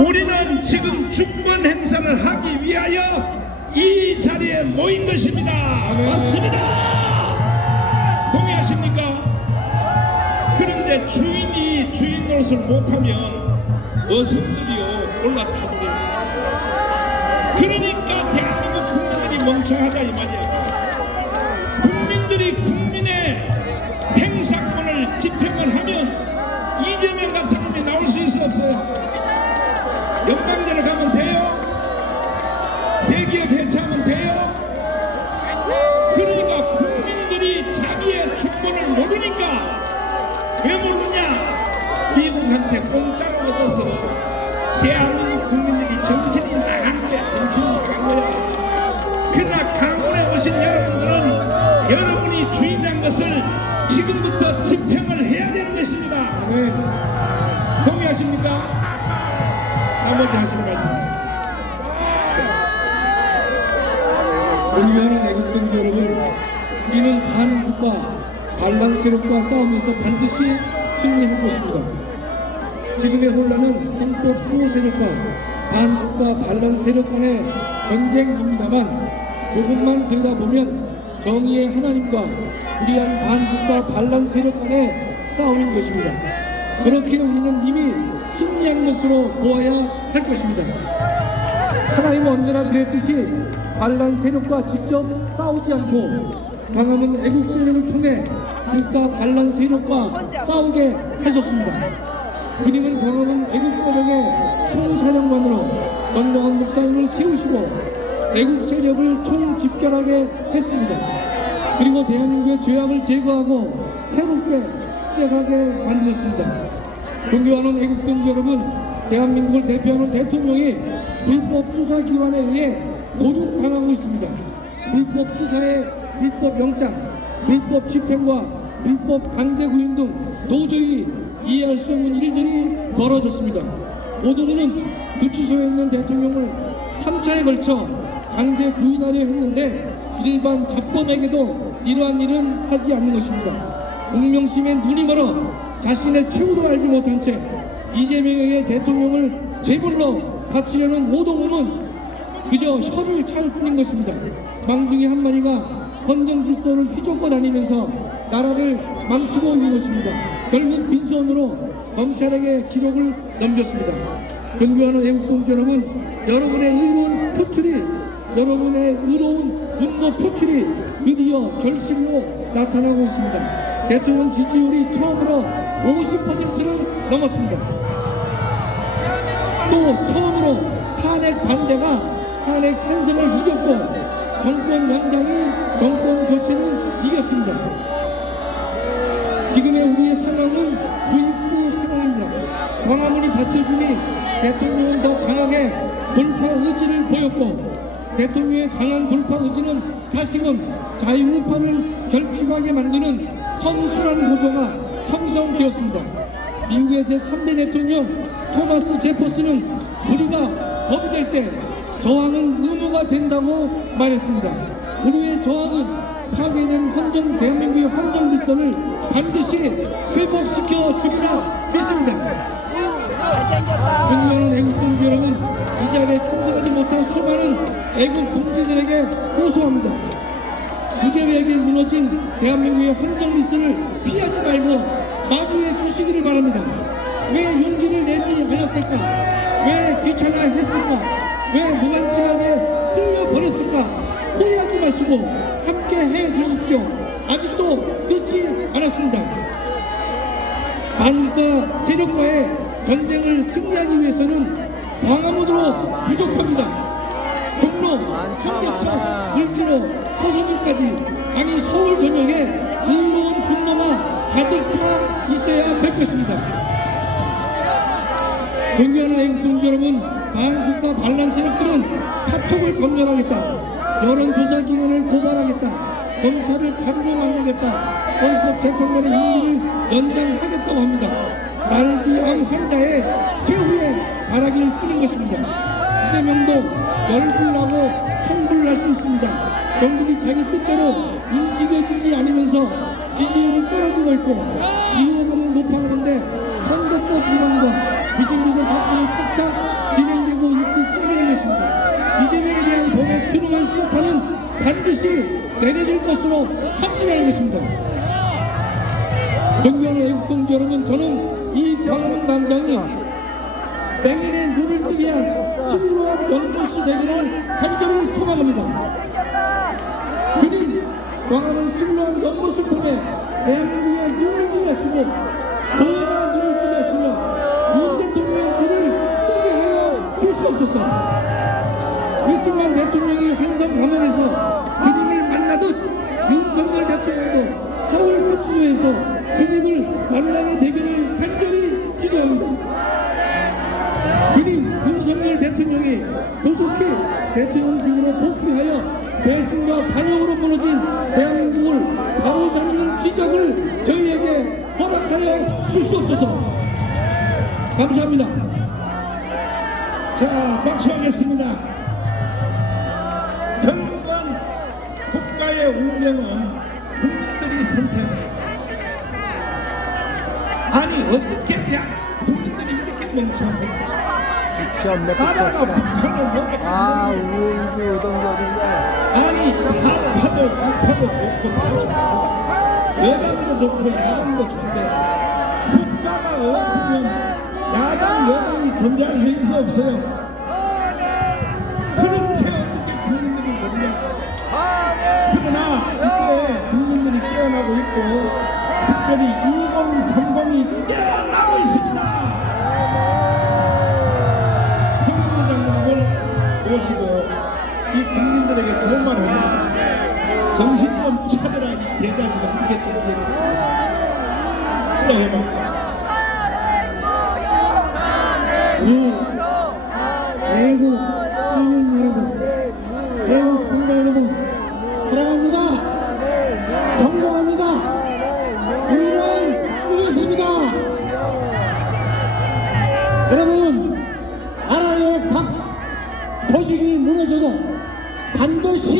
우리는 지금 중번 행사를 하기 위하여 이 자리에 모인 것입니다. 맞습니다. 동의하십니까? 그런데 주인이 주인 노릇을 못하면 어선들이요 올라타버려요. 그러니까 대한민국 국민들이 멍청하다 이 말이야. 국민들이 국민의 행사권을 집행을 하면 이재명 같은 놈이 나올 수 있어 없어요? 연방전에 가면 돼요? 대기업 해체하면 돼요? 그러니까 국민들이 자기의 주권을 모르니까 왜 모르냐? 미국한테 공짜로 얻어서 대한민국 국민들이 정신이 나간 거야. 정신이 나간 거야. 그러나 강원에 오신 여러분들은 여러분이 주인한 것을 지금부터 집행을 해야 되는 것입니다. 네. 동의하십니까? 나머지 하시는 말씀 있습니다. 존경하는 애국동지 여러분, 우리는 반국가, 반란 세력과 싸우면서 반드시 승리할 것입니다. 지금의 혼란은 헌법 수호 세력과 반국가, 반란 세력 간의 전쟁입니다만 조금만 들여다보면 정의의 하나님과 불의한 반국가, 반란 세력 간의 싸움인 것입니다. 그렇게 우리는 이미 승리한 것으로 보아야 할 것입니다. 하나님은 언제나 그랬듯이 반란 세력과 직접 싸우지 않고 광화문 애국 세력을 통해 국가 반란 세력과 싸우게 하셨습니다. 그님은 광화문 애국 세력의 총사령관으로 전광훈 목사님을 세우시고 애국 세력을 총집결하게 했습니다. 그리고 대한민국의 죄악을 제거하고 새롭게 시작하게 만드셨습니다. 존경하는 애국동지 여러분, 대한민국을 대표하는 대통령이 불법 수사기관에 의해 도둑당하고 있습니다. 불법 수사에 불법 영장, 불법 집행과 불법 강제 구인 등 도저히 이해할 수 없는 일들이 벌어졌습니다. 오늘은 구치소에 있는 대통령을 3차에 걸쳐 강제 구인하려 했는데 일반 잡범에게도 이러한 일은 하지 않는 것입니다. 공명심에 눈이 멀어 자신의 최후도 알지 못한 채 이재명에게 대통령을 제물로 바치려는 오동훈은 그저 혀를 찰 뿐인 것입니다. 망둥이 한 마리가 헌정 질서를 휘젓고 다니면서 나라를 망치고 있는 것입니다. 결국 빈손으로 검찰에게 기록을 넘겼습니다. 존경하는 애국동지 여러분, 여러분의 의로운 표출이, 여러분의 의로운 분노 표출이 드디어 결실로 나타나고 있습니다. 대통령 지지율이 처음으로 50%를 넘었습니다. 또 처음으로 탄핵 반대가 탄핵 찬성을 이겼고 정권 연장이 정권 교체를 이겼습니다. 지금의 우리의 상황은 부익부 상황입니다. 광화문이 받쳐주니 대통령은 더 강하게 돌파 의지를 보였고 대통령의 강한 돌파 의지는 다시금 자유우파를 결핍하게 만드는 선순환 구조가 형성되었습니다. 미국의 제3대 대통령 토마스 제퍼슨은 불의가 법이 될 때 저항은 의무가 된다고 말했습니다. 우리의 저항은 파괴된 대한민국의 헌정 질서를 반드시 회복시켜 주리라 믿습니다. 존경하는 애국동지 여러분, 이 자리에 참석하지 못한 수많은 애국동지들에게 호소합니다. 무죄의에게 무너진 대한민국의 헌정 질서를 피하지 말고 마주해 주시기를 바랍니다. 왜 용기를 내지 않았을까? 왜 귀찮아 했을까? 왜 무관심하게 흘려버렸을까? 후회하지 마시고 함께 해 주십시오. 아직도 늦지 않았습니다. 반국가 세력과의 전쟁을 승리하기 위해서는 광화문으로 부족합니다. 종로, 현대차, 을지로, 서성구까지 아니 서울 전역에 의로운 분노가 가득 차 있어야 될 것입니다. 존경하는 애국동지 여러분, 반국가 반란 세력들은 카톡을 검열하겠다, 여론조사기관을 고발하겠다, 검찰을 가루로 만들겠다, 헌법재판관의 임기를 연장하겠다고 합니다. 말기암 환자의 최후의 바라기를 끄는 것입니다. 이재명도 열불나고 천불날 수 있습니다. 정국이 자기 뜻대로 움직여주지 않으면서 지지율은 떨어지고 있고 위호감은 높아가는데 선거법 위반과 위증비서 사건이 차차 반드시 내려줄 것으로 확신하는 것입니다. 존경하는 애국동지 여러분, 저는 이 광화문 광장이 맹인의 눈을 뜨게 위한 신루한 연구시 되기를 간절히 소망합니다. 주님, 광화문 신루한 연못을 통해 대한민국의 눈을 뜨게 하시고 도의가 눈을 뜨게 하시며 윤 대통령의 눈을 뜨게 하여 주시옵소서. 이승만 대통령이 행성 감옥에서 주님을 만나듯 윤석열 대통령도 서울 구치소에서 주님을 만나는 되기를 간절히 기도합니다. 주님, 윤석열 대통령이 조속히 대통령직으로 복귀하여 배신과 반역으로 벌어진 대한민국을 바로잡는 기적을 저희에게 허락하여 주시옵소서. 감사합니다. 자, 박수하겠습니다. 결국은 국가의 운명은 국민들이 선택해요. 아니, 어떻게 국민들이 이렇게 멍청합니까? 끝이 없네, 끝이 나라가 없어. 북한을 먹게 아, 우울주 우동주 어딘가. 아니, 좌파도 우파도 좋고 여당도 좋고 야당도 좋은데 국가가 없으면 야당 여당이 존재할 수 있어 없어요? 그렇게 어떻게 국민들이 모르냐? 그러나 이제 국민들이 깨어나고 있고 특별히 2030이 깨어나고 있습니다. 행정장관을 모시고 이 국민들에게 좋은 말 합니다. 정신 좀 차려라, 이 대자지가 그게 싫어해봐. 애국 국민 여러분, 애국 성도 여러분, 사랑합니다. 존경합니다. 우리는 이겼습니다. 여러분, 알아요. 조직이 무너져도 반드시